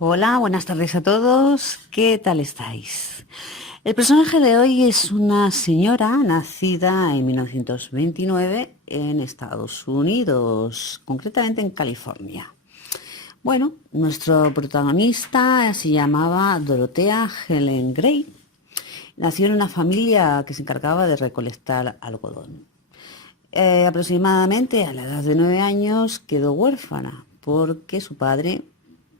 Hola, buenas tardes a todos. ¿Qué tal estáis? El personaje de hoy es una señora nacida en 1929 en Estados Unidos, concretamente en California. Bueno, nuestro protagonista se llamaba Dorothea Helen Gray. Nació en una familia que se encargaba de recolectar algodón. Aproximadamente a la edad de 9 años quedó huérfana porque su padre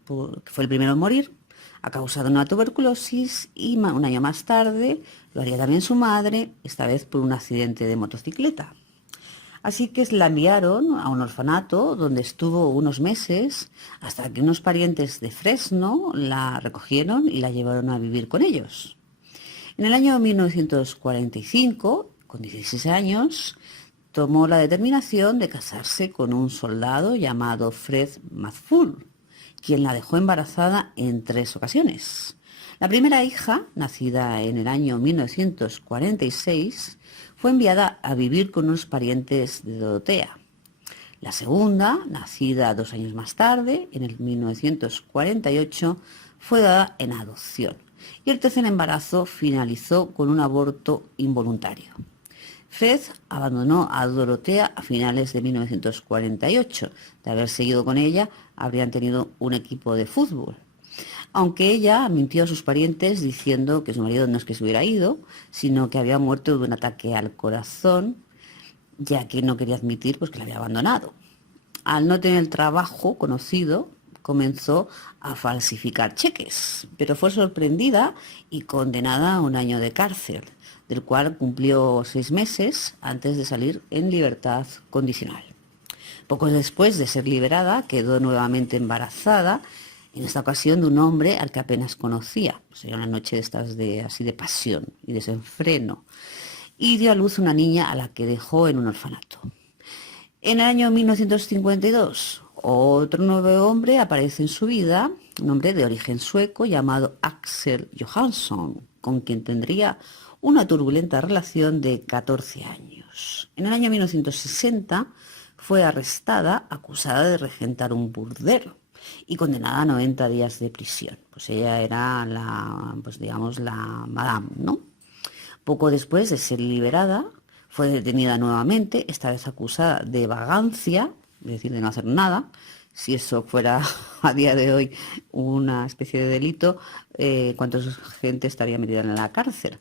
que fue el primero en morir a causa de una tuberculosis y un año más tarde lo haría también su madre, esta vez por un accidente de motocicleta. Así que la enviaron a un orfanato donde estuvo unos meses hasta que unos parientes de Fresno la recogieron y la llevaron a vivir con ellos. En el año 1945, con 16 años, tomó la determinación de casarse con un soldado llamado Fred Mazfull, quien la dejó embarazada en 3 ocasiones. La primera hija, nacida en el año 1946, fue enviada a vivir con unos parientes de Dorotea. La segunda, nacida 2 años más tarde, en el 1948, fue dada en adopción. Y el tercer embarazo finalizó con un aborto involuntario. Fred abandonó a Dorotea a finales de 1948. De haber seguido con ella, habrían tenido un equipo de fútbol. Aunque ella mintió a sus parientes diciendo que su marido no es que se hubiera ido, sino que había muerto de un ataque al corazón, ya que no quería admitir pues, que la había abandonado. Al no tener trabajo conocido, comenzó a falsificar cheques, pero fue sorprendida y condenada a un año de cárcel, del cual cumplió 6 meses antes de salir en libertad condicional. Poco después de ser liberada, quedó nuevamente embarazada, en esta ocasión de un hombre al que apenas conocía. Sería una noche de estas así de pasión y desenfreno. Y dio a luz una niña a la que dejó en un orfanato. En el año 1952, otro nuevo hombre aparece en su vida, un hombre de origen sueco llamado Axel Johansson, con quien tendría una turbulenta relación de 14 años. En el año 1960 fue arrestada, acusada de regentar un burdel y condenada a 90 días de prisión. Pues ella era la madame, ¿no? Poco después de ser liberada, fue detenida nuevamente, esta vez acusada de vagancia, es decir, de no hacer nada. Si eso fuera a día de hoy una especie de delito, ¿cuánta gente estaría metida en la cárcel?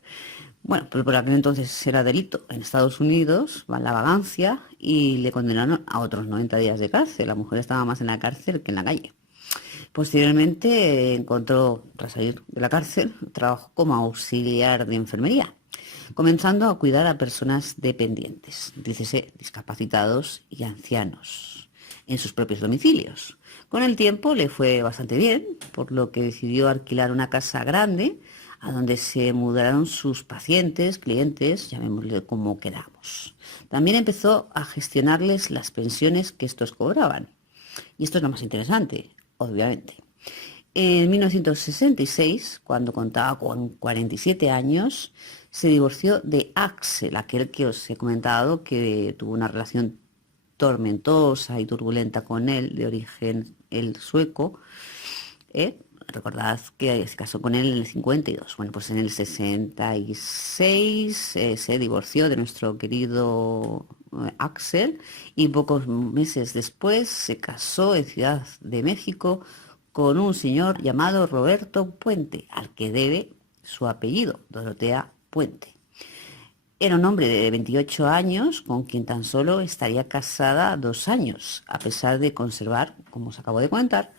Bueno, pero por aquel entonces era delito en Estados Unidos, la vagancia, y le condenaron a otros 90 días de cárcel. La mujer estaba más en la cárcel que en la calle. Posteriormente encontró, tras salir de la cárcel, trabajo como auxiliar de enfermería, comenzando a cuidar a personas dependientes, dícese discapacitados y ancianos, en sus propios domicilios. Con el tiempo le fue bastante bien, por lo que decidió alquilar una casa grande a donde se mudaron sus pacientes, clientes, llamémosle como queramos. También empezó a gestionarles las pensiones que estos cobraban. Y esto es lo más interesante, obviamente. En 1966, cuando contaba con 47 años, se divorció de Axel, aquel que os he comentado que tuvo una relación tormentosa y turbulenta con él, de origen el sueco. Recordad que se casó con él en el 52. Bueno, pues en el 66 se divorció de nuestro querido Axel y pocos meses después se casó en Ciudad de México con un señor llamado Roberto Puente, al que debe su apellido, Dorotea Puente. Era un hombre de 28 años con quien tan solo estaría casada 2 años, a pesar de conservar, como os acabo de comentar,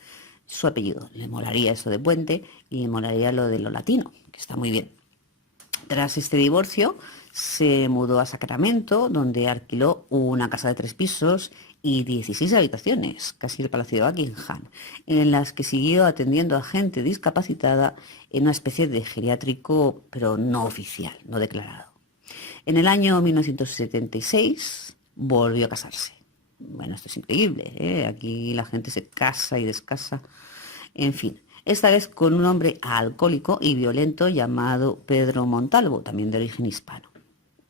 su apellido. Le molaría eso de Puente y le molaría lo de lo latino, que está muy bien. Tras este divorcio, se mudó a Sacramento, donde alquiló una casa de 3 pisos y 16 habitaciones, casi el Palacio de Buckingham, en las que siguió atendiendo a gente discapacitada en una especie de geriátrico, pero no oficial, no declarado. En el año 1976 volvió a casarse. Bueno, esto es increíble, ¿eh? Aquí la gente se casa y descasa. En fin, esta vez con un hombre alcohólico y violento llamado Pedro Montalvo, también de origen hispano,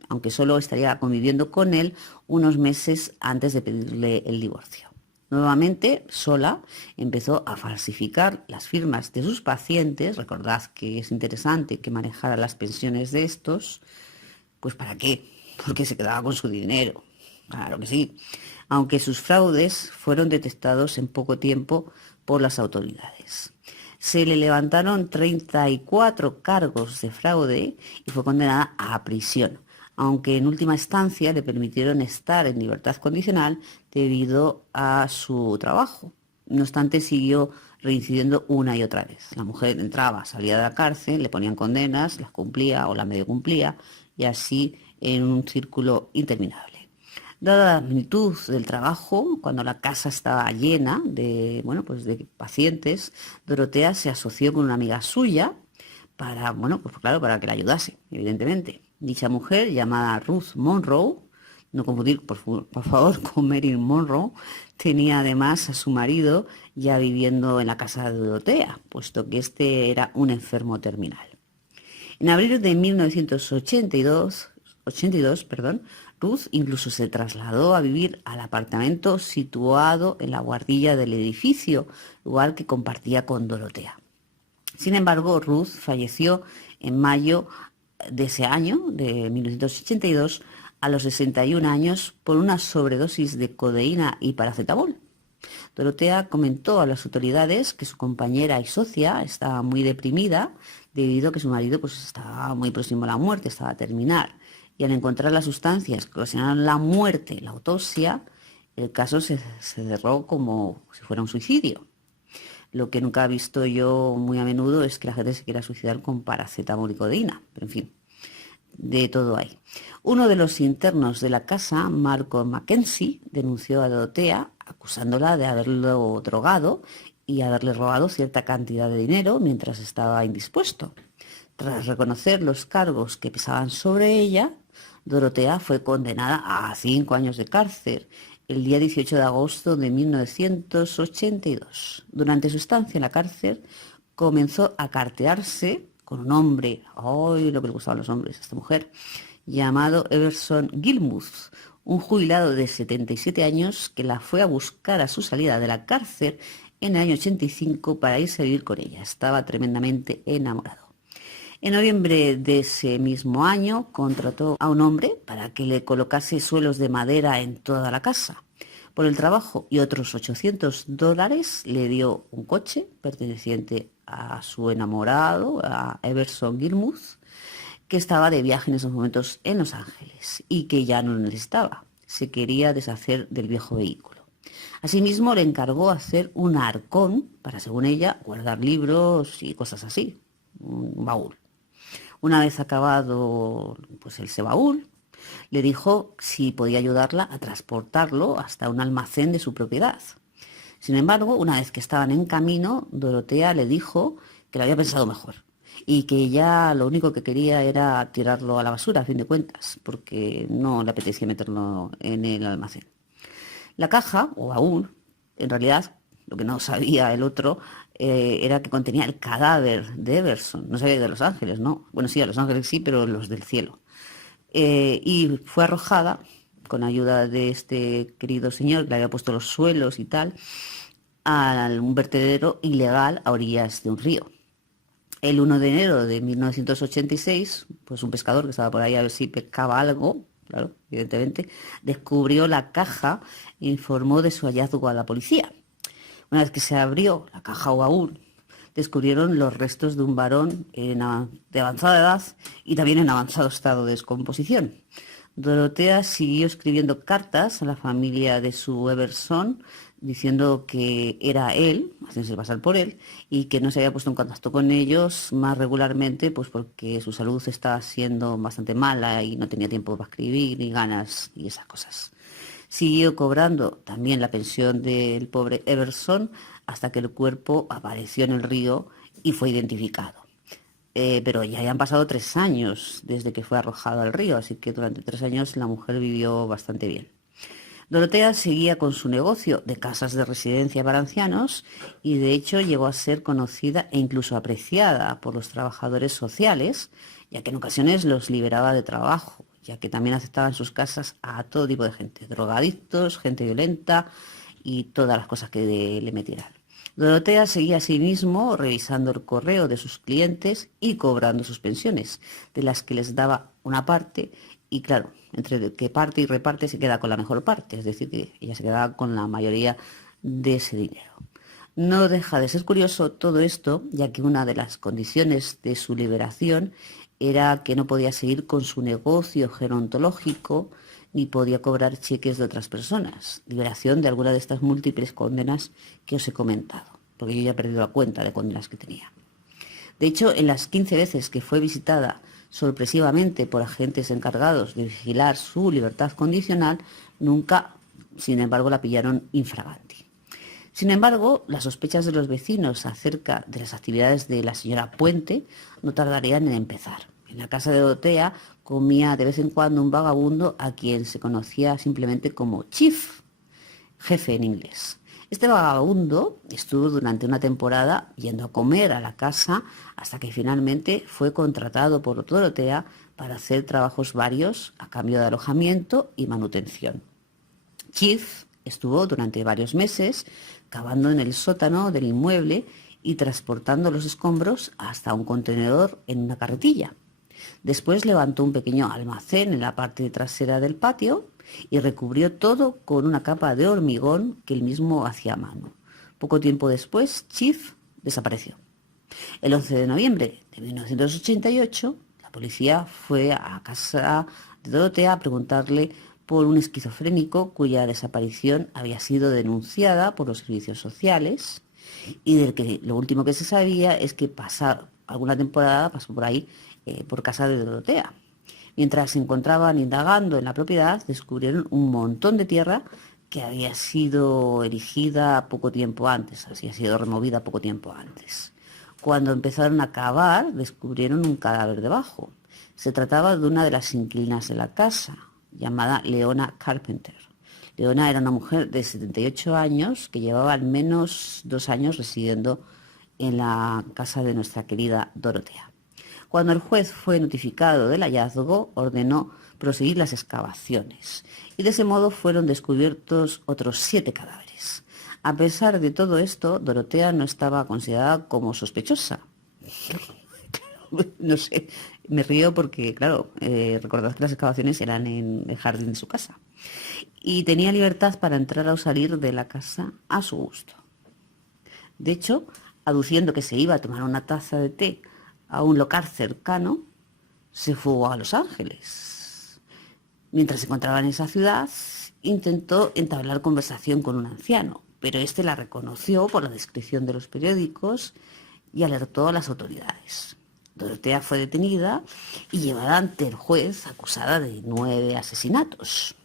aunque solo estaría conviviendo con él unos meses antes de pedirle el divorcio. Nuevamente, sola, empezó a falsificar las firmas de sus pacientes. Recordad que es interesante que manejara las pensiones de estos. Pues ¿para qué? Porque se quedaba con su dinero. Claro que sí. Aunque sus fraudes fueron detectados en poco tiempo por las autoridades. Se le levantaron 34 cargos de fraude y fue condenada a prisión, aunque en última instancia le permitieron estar en libertad condicional debido a su trabajo. No obstante, siguió reincidiendo una y otra vez. La mujer entraba, salía de la cárcel, le ponían condenas, las cumplía o la medio cumplía, y así en un círculo interminable. Dada la magnitud del trabajo, cuando la casa estaba llena de, bueno, pues de pacientes, Dorotea se asoció con una amiga suya para, bueno, pues claro, para que la ayudase, evidentemente. Dicha mujer, llamada Ruth Monroe, no confundir por favor con Marilyn Monroe, tenía además a su marido ya viviendo en la casa de Dorotea, puesto que este era un enfermo terminal. En abril de 1982, Ruth incluso se trasladó a vivir al apartamento situado en la buhardilla del edificio, lugar que compartía con Dorotea. Sin embargo, Ruth falleció en mayo de ese año, de 1982, a los 61 años por una sobredosis de codeína y paracetamol. Dorotea comentó a las autoridades que su compañera y socia estaba muy deprimida debido a que su marido pues, estaba muy próximo a la muerte, estaba a terminar. Y al encontrar las sustancias que ocasionaron la muerte, la autopsia, el caso se cerró como si fuera un suicidio. Lo que nunca he visto yo muy a menudo es que la gente se quiera suicidar con paracetamol y codeína, pero en fin, de todo hay. Uno de los internos de la casa, Marco Mackenzie, denunció a Dorotea acusándola de haberlo drogado y haberle robado cierta cantidad de dinero mientras estaba indispuesto. Tras reconocer los cargos que pesaban sobre ella, Dorotea fue condenada a 5 años de cárcel el día 18 de agosto de 1982. Durante su estancia en la cárcel comenzó a cartearse con un hombre, ¡ay, lo que le gustaban los hombres a esta mujer!, llamado Everson Gilmuth, un jubilado de 77 años que la fue a buscar a su salida de la cárcel en el año 85 para irse a vivir con ella. Estaba tremendamente enamorado. En noviembre de ese mismo año contrató a un hombre para que le colocase suelos de madera en toda la casa. Por el trabajo y otros $800 le dio un coche perteneciente a su enamorado, a Everson Gilmuth, que estaba de viaje en esos momentos en Los Ángeles y que ya no lo necesitaba. Se quería deshacer del viejo vehículo. Asimismo, le encargó hacer un arcón para, según ella, guardar libros y cosas así, un baúl. Una vez acabado pues, ese baúl, le dijo si podía ayudarla a transportarlo hasta un almacén de su propiedad. Sin embargo, una vez que estaban en camino, Dorotea le dijo que lo había pensado mejor y que ella lo único que quería era tirarlo a la basura, a fin de cuentas, porque no le apetecía meterlo en el almacén. La caja, o baúl, en realidad, lo que no sabía el otro, era que contenía el cadáver de Everson. No sabía de Los Ángeles, ¿no? Bueno, sí, a Los Ángeles sí, pero los del cielo. Y fue arrojada, con ayuda de este querido señor que le había puesto los suelos y tal, a un vertedero ilegal a orillas de un río. El 1 de enero de 1986, pues un pescador que estaba por ahí a ver si pescaba algo, claro, evidentemente, descubrió la caja e informó de su hallazgo a la policía. Una vez que se abrió la caja o baúl, descubrieron los restos de un varón de avanzada edad y también en avanzado estado de descomposición. Dorotea siguió escribiendo cartas a la familia de su Everson diciendo que era él, haciéndose pasar por él, y que no se había puesto en contacto con ellos más regularmente, pues porque su salud estaba siendo bastante mala y no tenía tiempo para escribir, ni ganas y esas cosas. Siguió cobrando también la pensión del pobre Everson hasta que el cuerpo apareció en el río y fue identificado. Pero ya habían pasado 3 años desde que fue arrojado al río, así que durante 3 años la mujer vivió bastante bien. Dorotea seguía con su negocio de casas de residencia para ancianos y de hecho llegó a ser conocida e incluso apreciada por los trabajadores sociales, ya que en ocasiones los liberaba de trabajo, ya que también aceptaba en sus casas a todo tipo de gente, drogadictos, gente violenta y todas las cosas que le metieran. Dorotea seguía asimismo revisando el correo de sus clientes y cobrando sus pensiones, de las que les daba una parte, y claro, entre que parte y reparte se queda con la mejor parte, es decir, que ella se quedaba con la mayoría de ese dinero. No deja de ser curioso todo esto, ya que una de las condiciones de su liberación era que no podía seguir con su negocio gerontológico ni podía cobrar cheques de otras personas. Liberación de alguna de estas múltiples condenas que os he comentado, porque yo ya he perdido la cuenta de condenas que tenía. De hecho, en las 15 veces que fue visitada sorpresivamente por agentes encargados de vigilar su libertad condicional, nunca, sin embargo, la pillaron infraganti. Sin embargo, las sospechas de los vecinos acerca de las actividades de la señora Puente no tardarían en empezar. En la casa de Dorotea comía de vez en cuando un vagabundo a quien se conocía simplemente como Chief, jefe en inglés. Este vagabundo estuvo durante una temporada yendo a comer a la casa hasta que finalmente fue contratado por Dorotea para hacer trabajos varios a cambio de alojamiento y manutención. Chief estuvo durante varios meses cavando en el sótano del inmueble y transportando los escombros hasta un contenedor en una carretilla. Después levantó un pequeño almacén en la parte trasera del patio y recubrió todo con una capa de hormigón que él mismo hacía a mano. Poco tiempo después, Chief desapareció. El 11 de noviembre de 1988, la policía fue a casa de Dorotea a preguntarle por un esquizofrénico cuya desaparición había sido denunciada por los servicios sociales y del que lo último que se sabía es que alguna temporada pasó por ahí, por casa de Dorotea. Mientras se encontraban indagando en la propiedad, descubrieron un montón de tierra que había sido erigida poco tiempo antes, había sido removida poco tiempo antes. Cuando empezaron a cavar, descubrieron un cadáver debajo. Se trataba de una de las inquilinas de la casa, llamada Leona Carpenter. Leona era una mujer de 78 años que llevaba al menos 2 años residiendo en la casa de nuestra querida Dorotea. Cuando el juez fue notificado del hallazgo, ordenó proseguir las excavaciones y de ese modo fueron descubiertos otros 7 cadáveres. A pesar de todo esto, Dorotea no estaba considerada como sospechosa. No sé, me río porque, claro, recordad que las excavaciones eran en el jardín de su casa. Y tenía libertad para entrar o salir de la casa a su gusto. De hecho, aduciendo que se iba a tomar una taza de té a un local cercano, se fugó a Los Ángeles. Mientras se encontraba en esa ciudad, intentó entablar conversación con un anciano, pero este la reconoció por la descripción de los periódicos y alertó a las autoridades. Dorotea fue detenida y llevada ante el juez acusada de 9 asesinatos.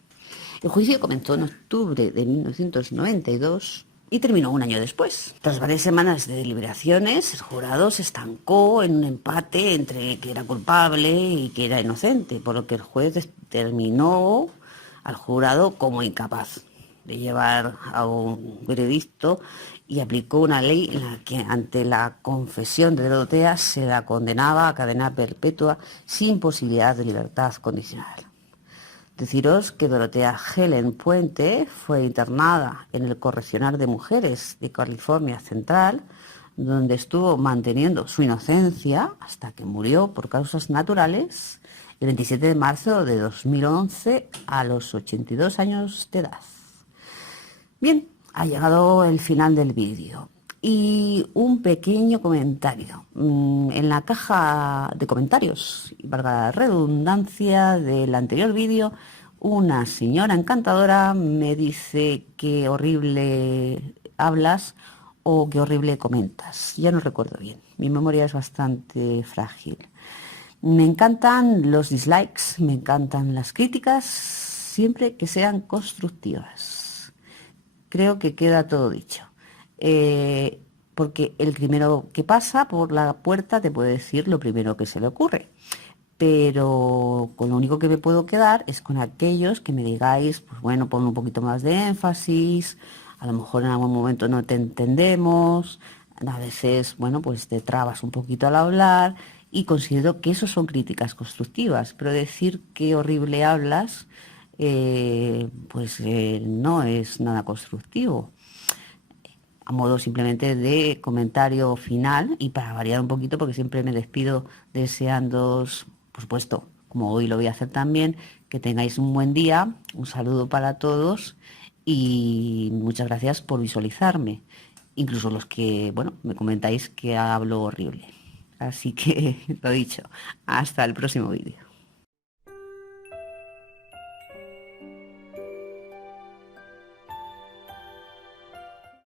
El juicio comenzó en octubre de 1992 y terminó un año después. Tras varias semanas de deliberaciones, el jurado se estancó en un empate entre que era culpable y que era inocente, por lo que el juez determinó al jurado como incapaz de llevar a un veredicto y aplicó una ley en la que ante la confesión de Dorotea se la condenaba a cadena perpetua sin posibilidad de libertad condicional. Deciros que Dorotea Helen Puente fue internada en el Correccional de Mujeres de California Central, donde estuvo manteniendo su inocencia hasta que murió por causas naturales el 27 de marzo de 2011 a los 82 años de edad. Bien, ha llegado el final del vídeo y un pequeño comentario. En la caja de comentarios, y valga la redundancia del anterior vídeo, una señora encantadora me dice qué horrible hablas o qué horrible comentas. Ya no recuerdo bien, mi memoria es bastante frágil. Me encantan los dislikes, me encantan las críticas, siempre que sean constructivas. Creo que queda todo dicho. Porque el primero que pasa por la puerta te puede decir lo primero que se le ocurre. Pero con lo único que me puedo quedar es con aquellos que me digáis, pues bueno, pon un poquito más de énfasis, a lo mejor en algún momento no te entendemos, a veces, bueno, pues te trabas un poquito al hablar y considero que eso son críticas constructivas, pero decir qué horrible hablas no es nada constructivo. A modo simplemente de comentario final y para variar un poquito, porque siempre me despido deseándoos, por supuesto, como hoy lo voy a hacer también, que tengáis un buen día, un saludo para todos y muchas gracias por visualizarme, incluso los que, bueno, me comentáis que hablo horrible. Así que, lo dicho, hasta el próximo vídeo.